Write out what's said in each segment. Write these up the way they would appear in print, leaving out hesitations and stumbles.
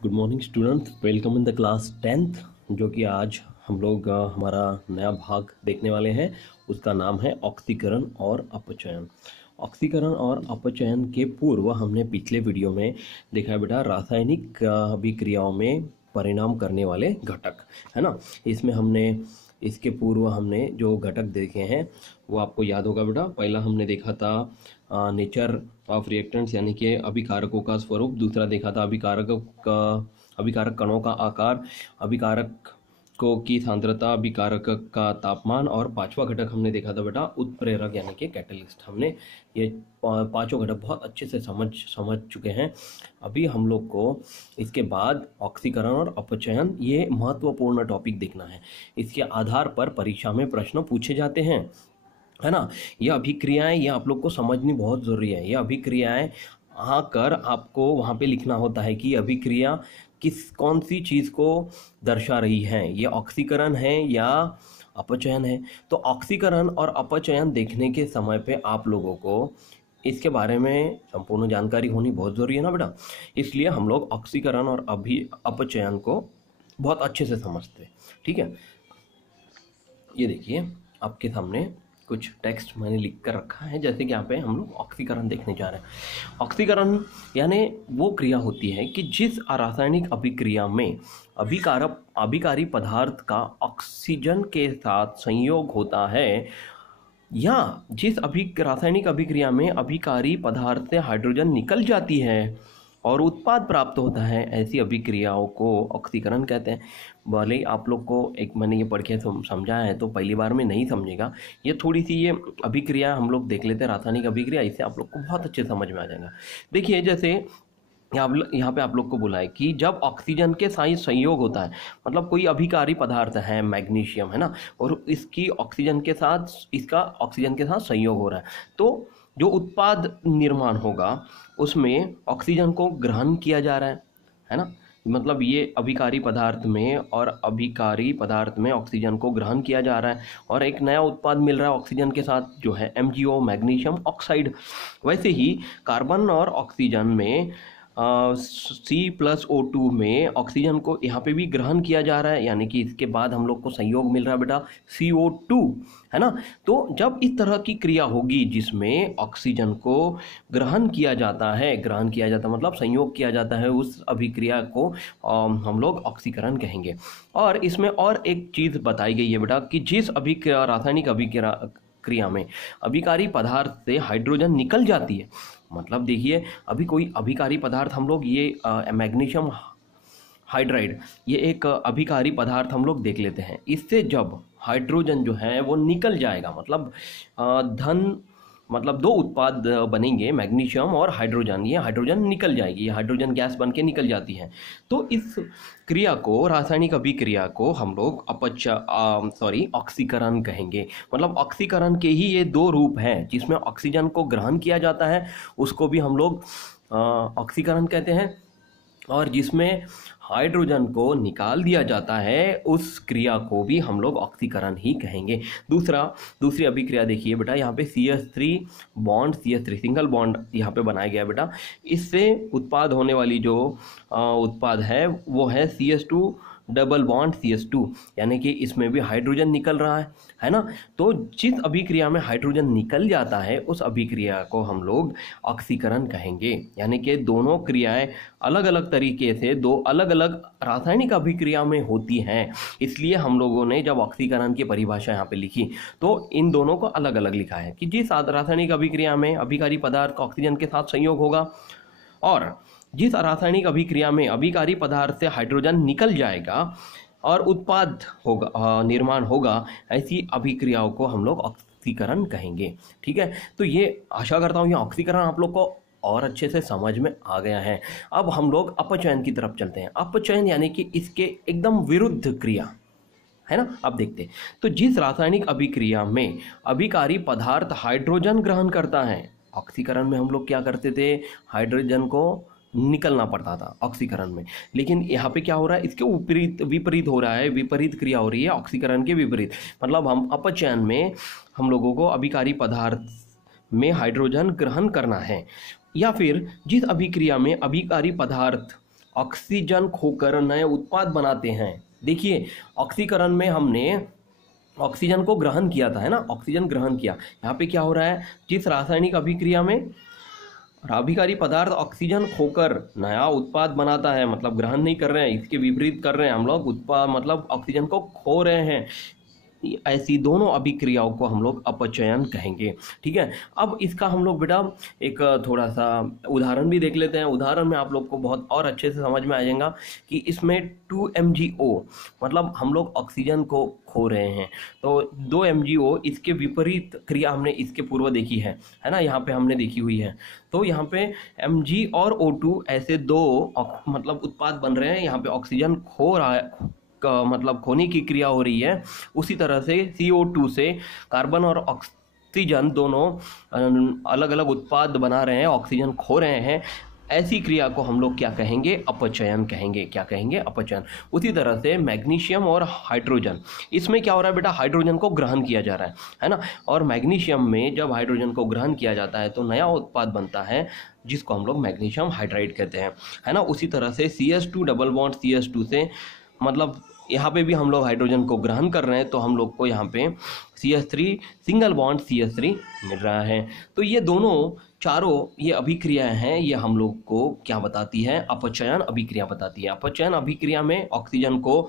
Good morning students, welcome in the class 10th। जो कि आज हम लोग हमारा नया भाग देखने वाले हैं। उसका नाम है ऑक्सीकरण और अपचयन। ऑक्सीकरण और अपचयन के पूर्व हमने पिछले वीडियो में देखा है बेटा रासायनिक अभिक्रियाओं में परिणाम करने वाले घटक, है ना। इसमें हमने इसके पूर्व हमने जो घटक देखे हैं वो आपको याद होगा बेटा। पहला हमने देखा था नेचर ऑफ रिएक्टेंट्स यानी कि अभिकारकों का स्वरूप। दूसरा देखा था अभिकारक कणों का आकार, अभिकारकों की सांद्रता, अभिकारक का तापमान, और पांचवा घटक हमने देखा था बेटा उत्प्रेरक यानी कि कैटलिस्ट। हमने ये पांचों घटक बहुत अच्छे से समझ चुके हैं। अभी हम लोग को इसके बाद ऑक्सीकरण और अपचयन, ये महत्वपूर्ण टॉपिक देखना है। इसके आधार पर परीक्षा में प्रश्न पूछे जाते हैं, है ना। ये अभिक्रियाएं, ये आप लोग को समझनी बहुत ज़रूरी है। ये अभिक्रियाएं आकर आपको वहाँ पे लिखना होता है कि अभिक्रिया कौन सी चीज़ को दर्शा रही है, ये ऑक्सीकरण है या अपचयन है। तो ऑक्सीकरण और अपचयन देखने के समय पे आप लोगों को इसके बारे में संपूर्ण जानकारी होनी बहुत ज़रूरी है ना बेटा। इसलिए हम लोग ऑक्सीकरण और अपचयन को बहुत अच्छे से समझते हैं, ठीक है। ये देखिए आपके सामने कुछ टेक्स्ट मैंने लिख कर रखा है। जैसे कि यहाँ पे हम लोग ऑक्सीकरण देखने जा रहे हैं। ऑक्सीकरण यानी वो क्रिया होती है कि जिस रासायनिक अभिक्रिया में अभिकारी पदार्थ का ऑक्सीजन के साथ संयोग होता है, या जिस रासायनिक अभिक्रिया में अभिकारी पदार्थ से हाइड्रोजन निकल जाती है और उत्पाद प्राप्त होता है, ऐसी अभिक्रियाओं को ऑक्सीकरण कहते हैं। भले ही आप लोग को एक मैंने ये पढ़ के समझाया है तो पहली बार में नहीं समझेगा। ये थोड़ी सी ये अभिक्रिया हम लोग देख लेते हैं, रासायनिक अभिक्रिया, इससे आप लोग को बहुत अच्छे समझ में आ जाएगा। देखिए जैसे यहाँ पे आप लोग को बोला है कि जब ऑक्सीजन के साथ संयोग होता है, मतलब कोई अभिकारी पदार्थ है मैग्नीशियम, है ना, और इसका ऑक्सीजन के साथ संयोग हो रहा है, तो जो उत्पाद निर्माण होगा उसमें ऑक्सीजन को ग्रहण किया जा रहा है ना। मतलब ये अभिकारी पदार्थ में ऑक्सीजन को ग्रहण किया जा रहा है और एक नया उत्पाद मिल रहा है ऑक्सीजन के साथ, जो है MgO, मैग्नीशियम ऑक्साइड। वैसे ही कार्बन और ऑक्सीजन में C+O2 में ऑक्सीजन को यहाँ पे भी ग्रहण किया जा रहा है, यानी कि इसके बाद हम लोग को संयोग मिल रहा है बेटा CO2, है ना। तो जब इस तरह की क्रिया होगी जिसमें ऑक्सीजन को ग्रहण किया जाता मतलब संयोग किया जाता है, उस अभिक्रिया को हम लोग ऑक्सीकरण कहेंगे। और इसमें और एक चीज़ बताई गई है बेटा कि जिस रासायनिक क्रिया में अभिकारी पदार्थ से हाइड्रोजन निकल जाती है, मतलब देखिए अभी कोई अभिकारी पदार्थ हम लोग ये मैग्नीशियम हाइड्राइड, ये एक अभिकारी पदार्थ हम लोग देख लेते हैं। इससे जब हाइड्रोजन जो है वो निकल जाएगा, मतलब दो उत्पाद बनेंगे, मैग्नीशियम और हाइड्रोजन। ये हाइड्रोजन निकल जाएगी, ये हाइड्रोजन गैस बन के निकल जाती है। तो इस क्रिया को, रासायनिक अभिक्रिया को हम लोग ऑक्सीकरण कहेंगे। मतलब ऑक्सीकरण के ही ये दो रूप हैं, जिसमें ऑक्सीजन को ग्रहण किया जाता है उसको भी हम लोग ऑक्सीकरण कहते हैं, और जिसमें हाइड्रोजन को निकाल दिया जाता है उस क्रिया को भी हम लोग ऑक्सीकरण ही कहेंगे। दूसरी अभिक्रिया देखिए बेटा, यहाँ पे CH3 सिंगल बॉन्ड यहाँ पे बनाया गया बेटा। इससे उत्पाद होने वाली जो उत्पाद है वो है CH2 डबल बॉन्ड CH2, यानी कि इसमें भी हाइड्रोजन निकल रहा है ना। तो जिस अभिक्रिया में हाइड्रोजन निकल जाता है उस अभिक्रिया को हम लोग ऑक्सीकरण कहेंगे। यानी कि दोनों क्रियाएं अलग अलग तरीके से दो अलग अलग रासायनिक अभिक्रिया में होती हैं, इसलिए हम लोगों ने जब ऑक्सीकरण की परिभाषा यहाँ पे लिखी तो इन दोनों को अलग अलग लिखा है कि जिस रासायनिक अभिक्रिया में अभिकारी पदार्थ का ऑक्सीजन के साथ संयोग होगा और जिस रासायनिक अभिक्रिया में अभिकारी पदार्थ से हाइड्रोजन निकल जाएगा और उत्पाद होगा, निर्माण होगा, ऐसी अभिक्रियाओं को हम लोग ऑक्सीकरण कहेंगे, ठीक है। तो ये आशा करता हूँ ये ऑक्सीकरण आप लोग को और अच्छे से समझ में आ गया है। अब हम लोग अपचयन की तरफ चलते हैं। अपचयन यानी कि इसके एकदम विरुद्ध क्रिया, है ना। अब देखते हैं, तो जिस रासायनिक अभिक्रिया में अभिकारी पदार्थ हाइड्रोजन ग्रहण करता है, ऑक्सीकरण में हम लोग क्या करते थे, हाइड्रोजन को निकलना पड़ता था ऑक्सीकरण में, लेकिन यहाँ पे क्या हो रहा है, इसके विपरीत हो रहा है, विपरीत क्रिया हो रही है ऑक्सीकरण के विपरीत। मतलब हम अपचयन में हम लोगों को अभिकारी पदार्थ में हाइड्रोजन ग्रहण करना है, या फिर जिस अभिक्रिया में अभिकारी पदार्थ ऑक्सीजन खोकर नए उत्पाद बनाते हैं। देखिए, ऑक्सीकरण में हमने ऑक्सीजन को ग्रहण किया था, है ना, ऑक्सीजन ग्रहण किया। यहाँ पे क्या हो रहा है, जिस रासायनिक अभिक्रिया में अभिकारी पदार्थ ऑक्सीजन खोकर नया उत्पाद बनाता है, मतलब ग्रहण नहीं कर रहे हैं, इसके विपरीत कर रहे हैं हम लोग, उत्पाद मतलब ऑक्सीजन को खो रहे हैं, ऐसी दोनों अभिक्रियाओं को हम लोग अपचयन कहेंगे। ठीक है, अब इसका हम लोग बेटा एक थोड़ा सा उदाहरण भी देख लेते हैं। उदाहरण में आप लोग को बहुत और अच्छे से समझ में आ जाएगा कि इसमें 2 MgO मतलब हम लोग ऑक्सीजन को खो रहे हैं, तो 2 MgO, इसके विपरीत क्रिया हमने इसके पूर्व देखी है ना, यहाँ पे हमने देखी हुई है। तो यहाँ पे Mg और O2 ऐसे दो मतलब उत्पाद बन रहे हैं, यहाँ पे ऑक्सीजन खो रहा है, मतलब खोने की क्रिया हो रही है। उसी तरह से CO2 से कार्बन और ऑक्सीजन दोनों अलग अलग उत्पाद बना रहे हैं, ऑक्सीजन खो रहे हैं। ऐसी क्रिया को हम लोग क्या कहेंगे, अपचयन कहेंगे। क्या कहेंगे, अपचयन। उसी तरह से मैग्नीशियम और हाइड्रोजन, इसमें क्या हो रहा है बेटा, हाइड्रोजन को ग्रहण किया जा रहा है ना, और मैग्नीशियम में जब हाइड्रोजन को ग्रहण किया जाता है तो नया उत्पाद बनता है जिसको हम लोग मैग्नीशियम हाइड्राइड कहते हैं, है ना। उसी तरह से CH2 डबल बॉन्ड CH2 से, मतलब यहाँ पे भी हम लोग हाइड्रोजन को ग्रहण कर रहे हैं, तो हम लोग को यहाँ पे CH3 सिंगल बॉन्ड CH3 मिल रहा है। तो ये दोनों चारों ये अभिक्रियाएं हैं, ये हम लोग को क्या बताती है, अपचयन अभिक्रिया बताती है। अपचयन अभिक्रिया में ऑक्सीजन को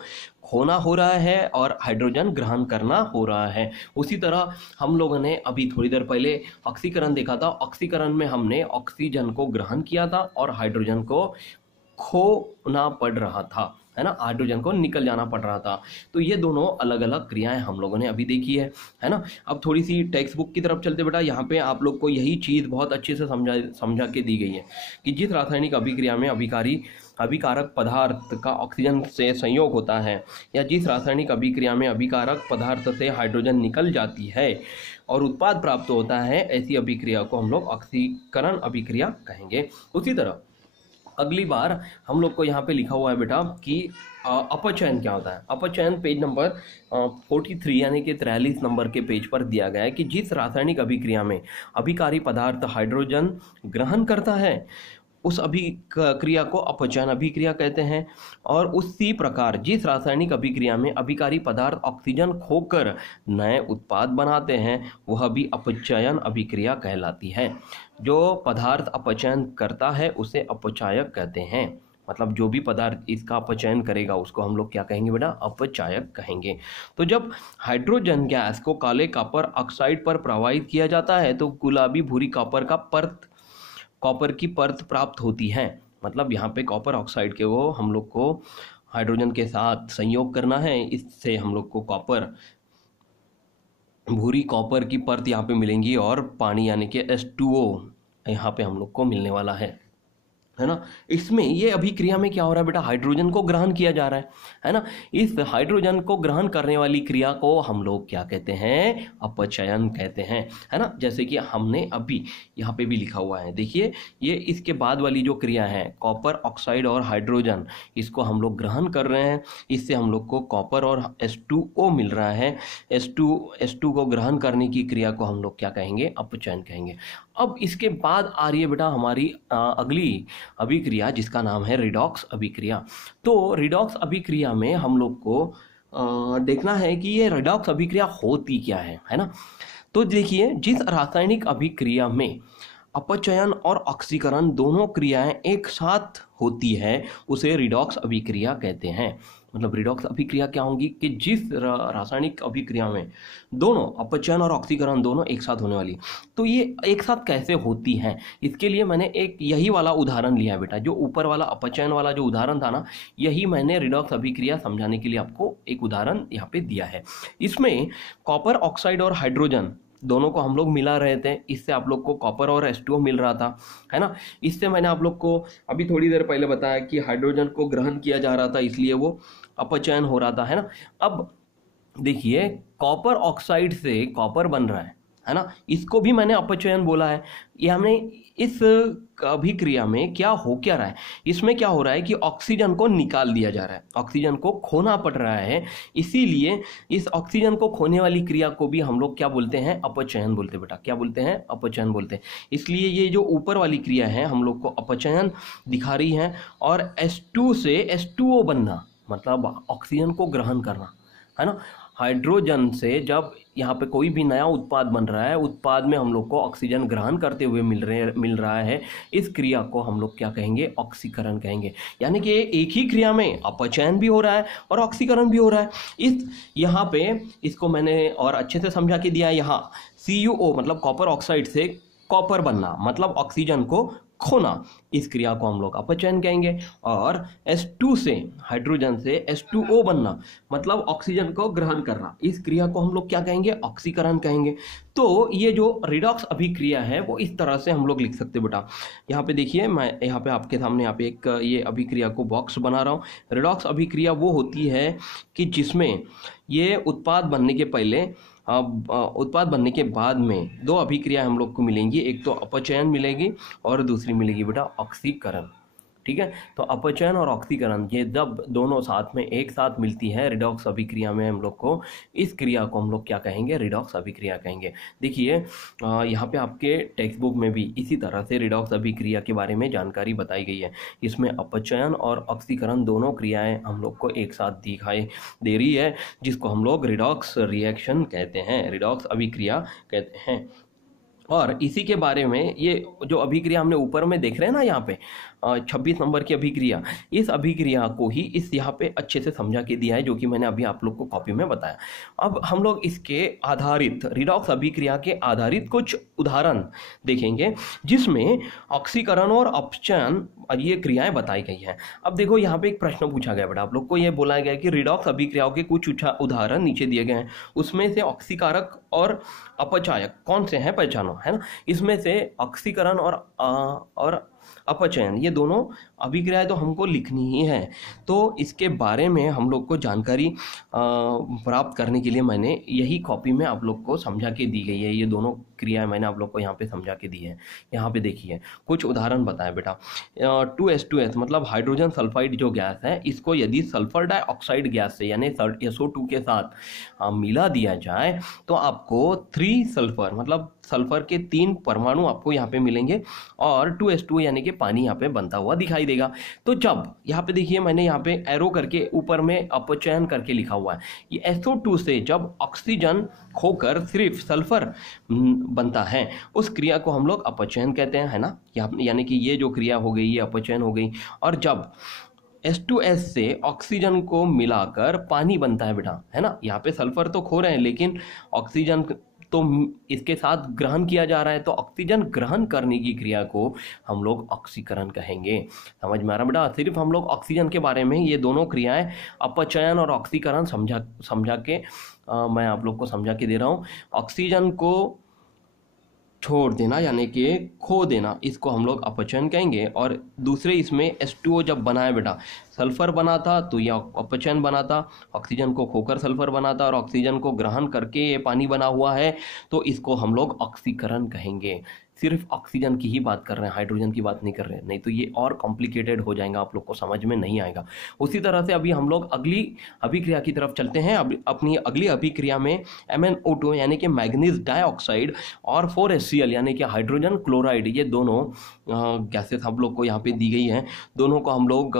खोना हो रहा है और हाइड्रोजन ग्रहण करना हो रहा है। उसी तरह हम लोगों ने अभी थोड़ी देर पहले ऑक्सीकरण देखा था। ऑक्सीकरण में हमने ऑक्सीजन को ग्रहण किया था और हाइड्रोजन को खोना पड़ रहा था, है ना, हाइड्रोजन को निकल जाना पड़ रहा था। तो ये दोनों अलग अलग क्रियाएं हम लोगों ने अभी देखी है ना। अब थोड़ी सी टेक्स्ट बुक की तरफ चलते बेटा। यहाँ पे आप लोग को यही चीज़ बहुत अच्छे से समझा के दी गई है कि जिस रासायनिक अभिक्रिया में अभिकारक पदार्थ का ऑक्सीजन से संयोग होता है, या जिस रासायनिक अभिक्रिया में अभिकारक पदार्थ से हाइड्रोजन निकल जाती है और उत्पाद प्राप्त होता है, ऐसी अभिक्रिया को हम लोग ऑक्सीकरण अभिक्रिया कहेंगे। उसी तरह अगली बार हम लोग को यहाँ पे लिखा हुआ है बेटा कि अपचयन क्या होता है। अपचयन पेज नंबर 43 यानी कि 43 नंबर के पेज पर दिया गया है कि जिस रासायनिक अभिक्रिया में अभिकारी पदार्थ हाइड्रोजन ग्रहण करता है उस अभिक्रिया को अपचयन अभिक्रिया कहते हैं, और उसी प्रकार जिस रासायनिक अभिक्रिया में अभिकारी पदार्थ ऑक्सीजन खोकर नए उत्पाद बनाते हैं वह भी अपचयन अभिक्रिया कहलाती है। जो पदार्थ अपचयन करता है उसे अपचायक कहते हैं, मतलब जो भी पदार्थ इसका अपचयन करेगा उसको हम लोग क्या कहेंगे बेटा, अपचायक कहेंगे। तो जब हाइड्रोजन गैस को काले कॉपर ऑक्साइड पर प्रवाहित किया जाता है तो गुलाबी भूरी कॉपर की परत प्राप्त होती है। मतलब यहाँ पे कॉपर ऑक्साइड के वो हम लोग को हाइड्रोजन के साथ संयोग करना है, इससे हम लोग को भूरी कॉपर की परत यहाँ पे मिलेंगी और पानी यानी कि H2O यहाँ पे हम लोग को मिलने वाला है ना। इसमें ये अभिक्रिया में क्या हो रहा है बेटा, हाइड्रोजन को ग्रहण किया जा रहा है ना। इस हाइड्रोजन को ग्रहण करने वाली क्रिया को हम लोग क्या कहते हैं, अपचयन कहते हैं, है ना। जैसे कि हमने अभी यहाँ पे भी लिखा हुआ है, देखिए ये इसके बाद वाली जो क्रिया है कॉपर ऑक्साइड और हाइड्रोजन, इसको हम लोग ग्रहण कर रहे हैं, इससे हम लोग को कॉपर और H2O मिल रहा है। H2 को ग्रहण करने की क्रिया को हम लोग क्या कहेंगे, अपचयन कहेंगे। अब इसके बाद आ रही है बेटा हमारी अगली अभिक्रिया जिसका नाम है रिडॉक्स अभिक्रिया। तो रिडॉक्स अभिक्रिया में हम लोग को देखना है कि ये रिडॉक्स अभिक्रिया होती क्या है ना। तो देखिए, जिस रासायनिक अभिक्रिया में अपचयन और ऑक्सीकरण दोनों क्रियाएं एक साथ होती है उसे रिडॉक्स अभिक्रिया कहते हैं। मतलब रिडॉक्स अभिक्रिया क्या होगी कि जिस रासायनिक अभिक्रिया में दोनों अपचयन और ऑक्सीकरण दोनों एक साथ होने वाली, तो ये एक साथ कैसे होती हैं, इसके लिए मैंने एक यही वाला उदाहरण लिया है बेटा। जो ऊपर वाला अपचयन वाला जो उदाहरण था ना, यही मैंने रिडॉक्स अभिक्रिया समझाने के लिए आपको एक उदाहरण यहाँ पे दिया है। इसमें कॉपर ऑक्साइड और हाइड्रोजन दोनों को हम लोग मिला रहे थे, इससे आप लोग को कॉपर और H2O मिल रहा था, है ना। इससे मैंने आप लोग को अभी थोड़ी देर पहले बताया कि हाइड्रोजन को ग्रहण किया जा रहा था, इसलिए वो अपचयन हो रहा था, है ना। अब देखिए, कॉपर ऑक्साइड से कॉपर बन रहा है है ना, इसको भी मैंने अपचयन बोला है। ये हमने इस अभिक्रिया में क्या रहा है, इसमें क्या हो रहा है कि ऑक्सीजन को निकाल दिया जा रहा है, ऑक्सीजन को खोना पड़ रहा है। इसीलिए इस ऑक्सीजन को खोने वाली क्रिया को भी हम लोग क्या बोलते हैं, अपचयन बोलते हैं बेटा। क्या बोलते हैं, अपचयन बोलते हैं। इसलिए ये जो ऊपर वाली क्रिया है हम लोग को अपचयन दिखा रही है। और H2 से H2O बनना मतलब ऑक्सीजन को ग्रहण करना, है ना। हाइड्रोजन से जब यहाँ पे कोई भी नया उत्पाद बन रहा है, उत्पाद में हम लोग को ऑक्सीजन ग्रहण करते हुए मिल रहा है, इस क्रिया को हम लोग क्या कहेंगे, ऑक्सीकरण कहेंगे। यानी कि एक ही क्रिया में अपचयन भी हो रहा है और ऑक्सीकरण भी हो रहा है। इस यहाँ पे इसको मैंने और अच्छे से समझा के दिया है। यहाँ CuO मतलब कॉपर ऑक्साइड से कॉपर बनना मतलब ऑक्सीजन को खोना, इस क्रिया को हम लोग अपचयन कहेंगे। और H2 से हाइड्रोजन से H2O बनना मतलब ऑक्सीजन को ग्रहण करना, इस क्रिया को हम लोग क्या कहेंगे, ऑक्सीकरण कहेंगे। तो ये जो रिडॉक्स अभिक्रिया है वो इस तरह से हम लोग लिख सकते हैं बेटा। यहाँ पे देखिए, मैं यहाँ पे आपके सामने यहाँ पे एक ये अभिक्रिया को बॉक्स बना रहा हूँ। रिडॉक्स अभिक्रिया वो होती है कि जिसमें ये उत्पाद बनने के पहले उत्पाद बनने के बाद में दो अभिक्रिया हम लोग को मिलेंगी, एक तो अपचयन मिलेगी और दूसरी मिलेगी बेटा ऑक्सीकरण। ठीक है, तो अपचयन और ऑक्सीकरण ये जब दोनों साथ में एक साथ मिलती है रिडॉक्स अभिक्रिया में हम लोग को, इस क्रिया को हम लोग क्या कहेंगे, रिडॉक्स अभिक्रिया कहेंगे। देखिए यहाँ पे आपके टेक्स्ट बुक में भी इसी तरह से रिडॉक्स अभिक्रिया के बारे में जानकारी बताई गई है। इसमें अपचयन और ऑक्सीकरण दोनों क्रियाएं हम लोग को एक साथ दिखाई दे रही है, जिसको हम लोग रिडॉक्स रिएक्शन कहते हैं, रिडॉक्स अभिक्रिया कहते हैं। और इसी के बारे में ये जो अभिक्रिया हमने ऊपर में देख रहे हैं ना, यहाँ पे 26 नंबर की अभिक्रिया, इस अभिक्रिया को ही इस यहाँ पे अच्छे से समझा के दिया है, जो कि मैंने अभी आप लोग को कॉपी में बताया। अब हम लोग इसके आधारित रिडॉक्स अभिक्रिया के आधारित कुछ उदाहरण देखेंगे, जिसमें ऑक्सीकरण और अपचयन ये क्रियाएं बताई गई हैं। अब देखो यहाँ पे एक प्रश्न पूछा गया बेटा, आप लोग को ये बोला गया कि रिडॉक्स अभिक्रियाओं के कुछ उदाहरण नीचे दिए गए हैं, उसमें से ऑक्सीकारक और अपचायक कौन से हैं पहचानो, है ना। इसमें से ऑक्सीकरण और अपचयन ये दोनों अभिक्रियाएं तो हमको लिखनी ही है। तो इसके बारे में हम लोग को जानकारी प्राप्त करने के लिए मैंने यही कॉपी में आप लोग को समझा के दी गई है। ये दोनों क्रियाएं मैंने आप लोग को यहाँ पे समझा के दी है। यहाँ पे देखिए कुछ उदाहरण बताए बेटा। 2H2S मतलब हाइड्रोजन सल्फाइड जो गैस है, इसको यदि सल्फर डाइऑक्साइड गैस से यानी SO2 के साथ मिला दिया जाए तो आपको 3 सल्फर मतलब सल्फर के 3 परमाणु आपको यहाँ पे मिलेंगे और 2H2 यानी कि पानी यहाँ पे बनता हुआ दिखाई देगा। तो जब यहाँ पे देखिए मैंने यहाँ पे एरो करके ऊपर में अपचयन करके लिखा हुआ है, ये SO2 से जब ऑक्सीजन खोकर सिर्फ सल्फर बनता है, उस क्रिया को हम लोग अपचयन कहते हैं, है ना। यानी कि ये जो क्रिया हो गई ये अपचयन हो गई। और जब H2S से ऑक्सीजन को मिलाकर पानी बनता है बेटा, है ना, यहाँ पे सल्फर तो खो रहे हैं लेकिन ऑक्सीजन तो इसके साथ ग्रहण किया जा रहा है, तो ऑक्सीजन ग्रहण करने की क्रिया को हम लोग ऑक्सीकरण कहेंगे। समझ में आ रहा बेटा। सिर्फ हम लोग ऑक्सीजन के बारे में ये दोनों क्रियाएं अपचयन और ऑक्सीकरण समझा के मैं आप लोग को समझा के दे रहा हूँ। ऑक्सीजन को छोड़ देना यानी कि खो देना, इसको हम लोग अपचयन कहेंगे। और दूसरे इसमें H2O जब बना है बेटा, सल्फर बना था तो यह अपचयन बना था, ऑक्सीजन को खोकर सल्फर बना था और ऑक्सीजन को ग्रहण करके ये पानी बना हुआ है, तो इसको हम लोग ऑक्सीकरण कहेंगे। सिर्फ ऑक्सीजन की ही बात कर रहे हैं, हाइड्रोजन की बात नहीं कर रहे हैं, नहीं तो ये और कॉम्प्लिकेटेड हो जाएगा, आप लोग को समझ में नहीं आएगा। उसी तरह से अभी हम लोग अगली अभिक्रिया की तरफ चलते हैं। अपनी अगली अभिक्रिया में MnO2 यानी कि मैग्नीज डाइऑक्साइड और 4HCl यानी कि हाइड्रोजन क्लोराइड, ये दोनों गैसेस हम लोग को यहाँ पे दी गई हैं। दोनों को हम लोग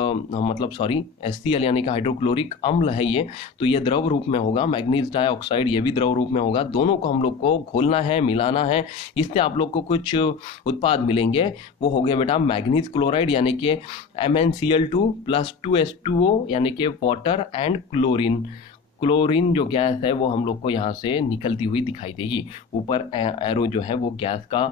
HCl यानी कि हाइड्रोक्लोरिक अम्ल है ये, तो ये द्रव रूप में होगा। मैग्नीज डाइऑक्साइड ये भी द्रव रूप में होगा। दोनों को हम लोग को घोलना है, मिलाना है, इससे आप लोग को कुछ उत्पाद मिलेंगे। वो हो गया बेटा मैग्नीज क्लोराइड यानी कि MnCl2 + 2H2O यानी कि वाटर एंड क्लोरीन। क्लोरीन जो गैस है वो हम लोग को यहाँ से निकलती हुई दिखाई देगी। ऊपर एरो जो है वो गैस का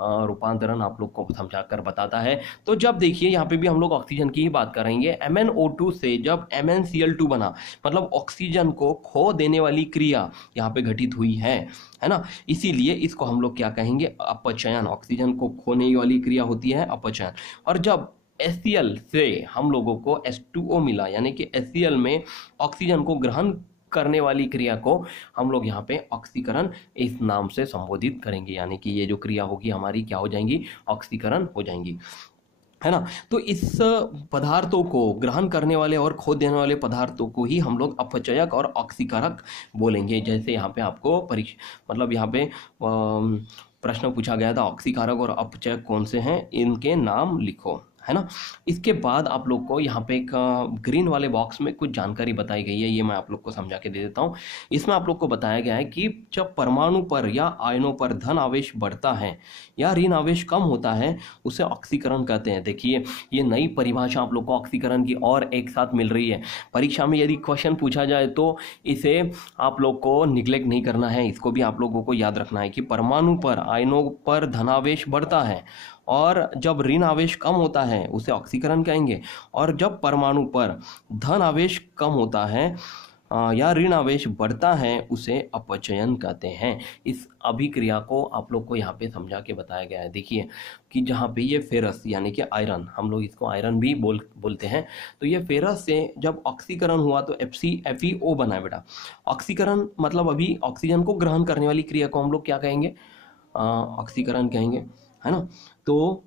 रूपांतरण आप लोग को समझा कर बताता है। तो जब देखिए यहाँ पे भी हम लोग ऑक्सीजन की ही बात करेंगे। MnO2 से जब MnCl2 बना मतलब ऑक्सीजन को खो देने वाली क्रिया यहाँ पे घटित हुई है ना। इसीलिए इसको हम लोग क्या कहेंगे, अपचयन। ऑक्सीजन को खोने वाली क्रिया होती है अपचयन। और जब HCl से हम लोगों को H2O मिला यानी कि HCl में ऑक्सीजन को ग्रहण करने वाली क्रिया को हम लोग यहाँ पे ऑक्सीकरण इस नाम से संबोधित करेंगे, यानी कि ये जो क्रिया होगी हमारी क्या हो जाएंगी, ऑक्सीकरण हो जाएंगी, है ना। तो इस पदार्थों को ग्रहण करने वाले और खो देने वाले पदार्थों को ही हम लोग अपचयक और ऑक्सीकारक बोलेंगे। जैसे यहाँ पे आपको परीक्षा मतलब यहाँ पे प्रश्न पूछा गया था, ऑक्सीकारक और अपचयक कौन से हैं, इनके नाम लिखो, है ना। इसके बाद आप लोग को यहाँ पे एक ग्रीन वाले बॉक्स में कुछ जानकारी बताई गई है, ये मैं आप लोग को समझा के दे देता हूँ। इसमें आप लोग को बताया गया है कि जब परमाणु पर या आयनों पर धन आवेश बढ़ता है या ऋण आवेश कम होता है उसे ऑक्सीकरण कहते हैं। देखिए ये नई परिभाषा आप लोग को ऑक्सीकरण की और एक साथ मिल रही है। परीक्षा में यदि क्वेश्चन पूछा जाए तो इसे आप लोग को निग्लेक्ट नहीं करना है, इसको भी आप लोगों को याद रखना है कि परमाणु पर आयनों पर धनावेश बढ़ता है और जब ऋण आवेश कम होता है उसे ऑक्सीकरण कहेंगे, और जब परमाणु पर धन आवेश कम होता है या ऋण आवेश बढ़ता है उसे अपचयन कहते हैं। इस अभिक्रिया को आप लोग को यहाँ पे समझा के बताया गया है। देखिए कि जहाँ पे ये फेरस यानी कि आयरन, हम लोग इसको आयरन भी बोलते हैं, तो ये फेरस से जब ऑक्सीकरण हुआ तो FeO बना है बेटा। ऑक्सीकरण मतलब अभी ऑक्सीजन को ग्रहण करने वाली क्रिया को हम लोग क्या कहेंगे, ऑक्सीकरण कहेंगे, है ना। तो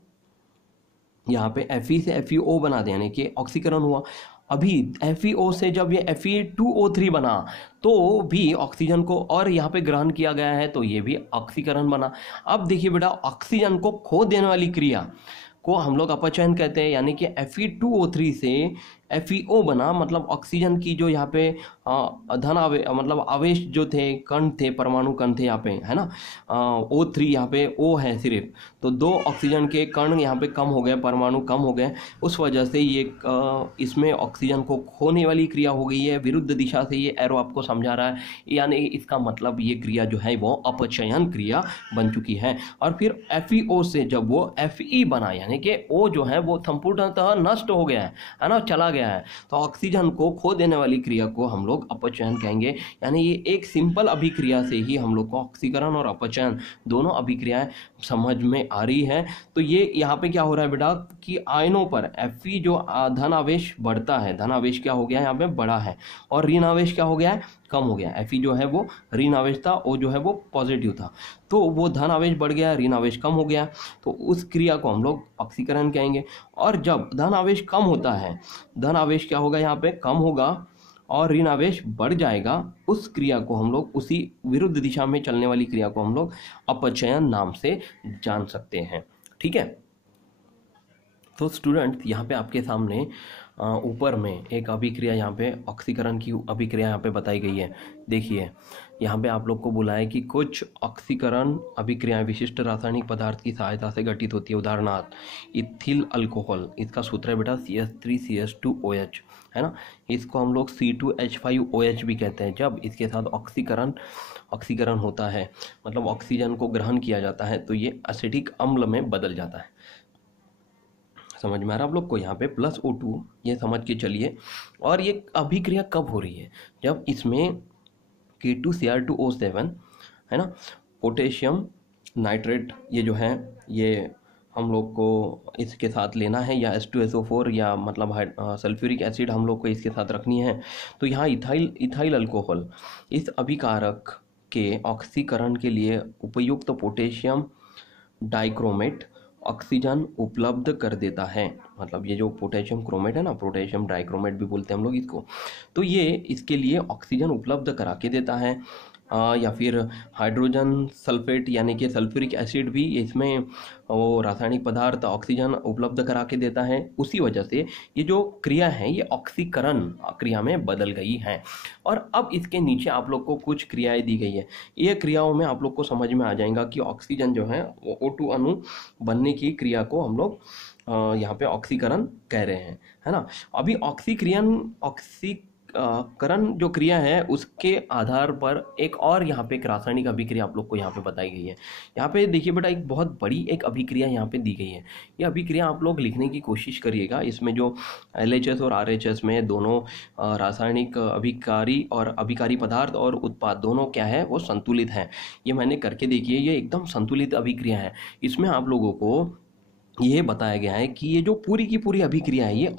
यहाँ पे Fe से FeO बना दें यानी कि ऑक्सीकरण हुआ। अभी FeO से जब ये Fe2O3 बना तो भी ऑक्सीजन को और यहाँ पे ग्रहण किया गया है तो ये भी ऑक्सीकरण बना। अब देखिए बेटा ऑक्सीजन को खो देने वाली क्रिया को हम लोग अपचयन कहते हैं, यानी कि Fe2O3 से FeO बना, मतलब ऑक्सीजन की जो यहाँ पे मतलब आवेश जो थे, कण थे, परमाणु कण थे यहाँ पे, है ना। O3 यहाँ पे O है सिर्फ, तो 2 ऑक्सीजन के कण यहाँ पे कम हो गए, परमाणु कम हो गए, उस वजह से ये इसमें ऑक्सीजन को खोने वाली क्रिया हो गई है। विरुद्ध दिशा से ये एरो आपको समझा रहा है, यानी इसका मतलब ये क्रिया जो है वो अपचयन क्रिया बन चुकी है। और फिर FeO से जब वो Fe बना यानी कि O जो है वो संपूर्णतः नष्ट हो गया है ना, चला गया है, तो ऑक्सीजन को खो देने वाली क्रिया को हम लोग अपचयन कहेंगे। यानी ये एक सिंपल अभिक्रिया से ही हम लोग को ऑक्सीकरण और अपचयन दोनों अभिक्रियाएं समझ में आ रही है। तो ये यहाँ पे क्या हो रहा है बेटा कि आयनों पर Fe जो धन आवेश बढ़ता है, धन आवेश क्या हो गया है यहाँ पे बड़ा है, और ऋण आवेश क्या हो गया है, कम हो गया। Fe जो है वो ऋण आवेश था, O जो है वो पॉजिटिव था, तो वो धन आवेश बढ़ गया, ऋण आवेश कम हो गया, तो उस क्रिया को हम लोग ऑक्सीकरण कहेंगे। और जब धन आवेश कम होता है, धन आवेश क्या होगा यहाँ पे कम होगा और ऋण आवेश बढ़ जाएगा, उस क्रिया को हम लोग, उसी विरुद्ध दिशा में चलने वाली क्रिया को हम लोग अपचयन नाम से जान सकते हैं। ठीक है, तो स्टूडेंट यहाँ पे आपके सामने ऊपर में एक अभिक्रिया, यहाँ पे ऑक्सीकरण की अभिक्रिया यहाँ पे बताई गई है। देखिए यहाँ पे आप लोग को बोला है कि कुछ ऑक्सीकरण अभिक्रियाएं विशिष्ट रासायनिक पदार्थ की सहायता से घटित होती है। उदाहरणार्थ इथिल अल्कोहल, इसका सूत्र है बेटा CH3CH2OH, है ना। इसको हम लोग C2H5OH भी कहते हैं। जब इसके साथ ऑक्सीकरण होता है, मतलब ऑक्सीजन को ग्रहण किया जाता है, तो ये एसिडिक अम्ल में बदल जाता है। समझ में आ रहा आप लोग को, यहाँ पे +O2 ये समझ के चलिए। और ये अभिक्रिया कब हो रही है, जब इसमें K2Cr2O7, है ना, पोटेशियम नाइट्रेट ये जो है ये हम लोग को इसके साथ लेना है, या H2SO4 या मतलब सल्फ्यूरिक एसिड हम लोग को इसके साथ रखनी है। तो यहाँ इथाइल अल्कोहल इस अभिकारक के ऑक्सीकरण के लिए उपयुक्त पोटेशियम डाइक्रोमेट ऑक्सीजन उपलब्ध कर देता है। मतलब ये जो पोटेशियम क्रोमेट है ना, पोटेशियम डाइक्रोमेट भी बोलते हैं हम लोग इसको, तो ये इसके लिए ऑक्सीजन उपलब्ध करा के देता है। या फिर हाइड्रोजन सल्फेट यानी कि सल्फ्यूरिक एसिड भी इसमें वो रासायनिक पदार्थ ऑक्सीजन उपलब्ध करा के देता है। उसी वजह से ये जो क्रिया है ये ऑक्सीकरण क्रिया में बदल गई है। और अब इसके नीचे आप लोग को कुछ क्रियाएं दी गई है। ये क्रियाओं में आप लोग को समझ में आ जाएगा कि ऑक्सीजन जो है वो O2 अणु बनने की क्रिया को हम लोग यहाँ पे ऑक्सीकरण कह रहे हैं, है ना। अभी ऑक्सीकरण जो क्रिया है उसके आधार पर एक और यहाँ पे एक रासायनिक अभिक्रिया आप लोग को यहाँ पे बताई गई है। यहाँ पे देखिए बेटा एक बहुत बड़ी एक अभिक्रिया यहाँ पे दी गई है। ये अभिक्रिया आप लोग लिखने की कोशिश करिएगा। इसमें जो LHS और RHS में दोनों रासायनिक अभिकारी और अभिकारी पदार्थ और उत्पाद दोनों क्या है वो संतुलित है। ये मैंने करके देखिए, ये एकदम संतुलित अभिक्रिया है। इसमें आप लोगों को ये बताया गया है कि ये जो पूरी की पूरी अभिक्रिया है ये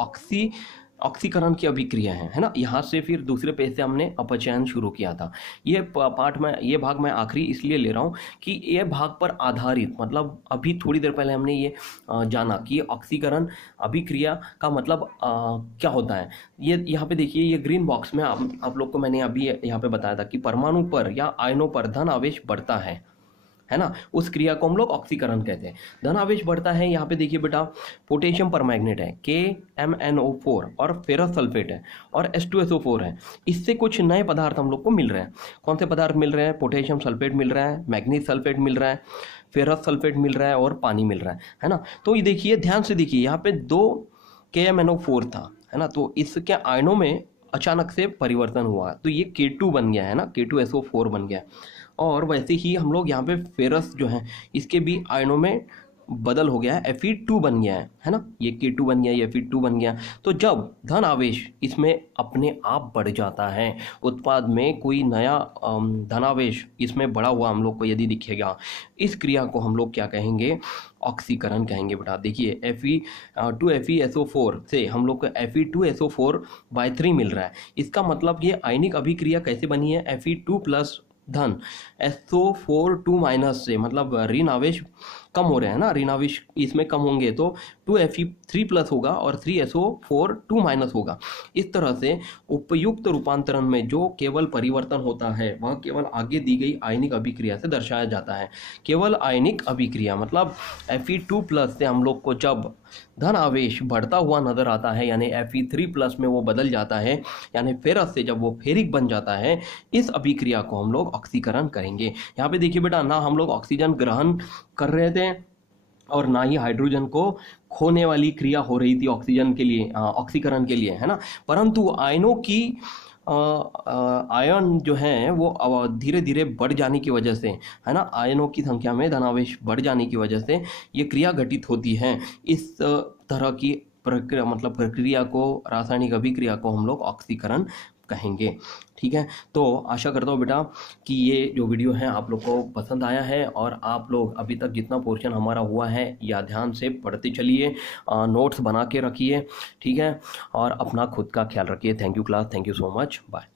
ऑक्सीकरण की अभिक्रिया है ना। यहाँ से फिर दूसरे पेज से हमने अपचयन शुरू किया था। ये पार्ट में, ये भाग मैं आखिरी इसलिए ले रहा हूँ कि ये भाग पर आधारित, मतलब अभी थोड़ी देर पहले हमने ये जाना कि ऑक्सीकरण अभिक्रिया का मतलब क्या होता है। ये यहाँ पे देखिए, ये ग्रीन बॉक्स में आप लोग को मैंने अभी यहाँ पे बताया था कि परमाणु पर या आयनों पर धन आवेश बढ़ता है ना, उस क्रिया को हम लोग ऑक्सीकरण कहते हैं। धन आवेश बढ़ता है, यहाँ पे देखिए बेटा, पोटेशियम परमैंगनेट है KMnO4 और फेरस सल्फेट है और H2SO4 है। इससे कुछ नए पदार्थ हम लोग को मिल रहे हैं। कौन से पदार्थ मिल रहे हैं? पोटेशियम सल्फेट मिल रहा है, मैग्नीज सल्फेट मिल रहा है, फेरस सल्फेट मिल रहा है और पानी मिल रहा है ना। तो ये देखिए, ध्यान से देखिए, यहाँ पे 2 KMnO4 था, है ना, तो इसके आयनों में अचानक से परिवर्तन हुआ तो ये K2 बन गया है ना, K2SO4 बन गया। और वैसे ही हम लोग यहाँ पे फेरस जो है इसके भी आयनों में बदल हो गया है, Fe2 बन गया है ना, ये K2 बन गया, ये Fe2 बन गया। तो जब धन आवेश इसमें अपने आप बढ़ जाता है, उत्पाद में कोई नया धनावेश इसमें बढ़ा हुआ हम लोग को यदि दिखेगा, इस क्रिया को हम लोग क्या कहेंगे? ऑक्सीकरण कहेंगे बेटा। देखिए Fe2FeSO4 से हम लोग को Fe2SO4/3 मिल रहा है। इसका मतलब ये आयनिक अभिक्रिया कैसे बनी है? Fe2 प्लस धन SO4 2- से, मतलब ऋण आवेश कम हो रहे हैं ना, ऋण आवेश इसमें कम होंगे तो 2Fe3+ होगा और 3SO4 2- होगा। इस तरह से उपयुक्त रूपांतरण में जो केवल परिवर्तन होता है वह केवल आगे दी गई आयनिक अभिक्रिया से दर्शाया जाता है। केवल आयनिक अभिक्रिया मतलब Fe2+ से हम लोग को जब धन आवेश बढ़ता हुआ नजर आता है, यानी Fe3+ में वो बदल जाता है, यानी फेरस से जब वो फेरिक बन जाता है, इस अभिक्रिया को हम लोग ऑक्सीकरण करेंगे। यहाँ पे देखिए बेटा, ना हम लोग ऑक्सीजन ग्रहण कर रहे थे और ना ही हाइड्रोजन को खोने वाली क्रिया हो रही थी ऑक्सीजन के लिए, ऑक्सीकरण के लिए, है ना, परंतु आयनों की आयन जो है वो धीरे धीरे बढ़ जाने की वजह से, है ना, आयनों की संख्या में धनावेश बढ़ जाने की वजह से ये क्रिया घटित होती है। इस तरह की प्रक्रिया, मतलब प्रक्रिया को, रासायनिक अभिक्रिया को हम लोग ऑक्सीकरण कहेंगे। ठीक है, तो आशा करता हूँ बेटा कि ये जो वीडियो है आप लोग को पसंद आया है और आप लोग अभी तक जितना पोर्शन हमारा हुआ है या ध्यान से पढ़ते चलिए, नोट्स बना के रखिए, ठीक है, और अपना खुद का ख्याल रखिए। Thank you class, thank you so much, bye.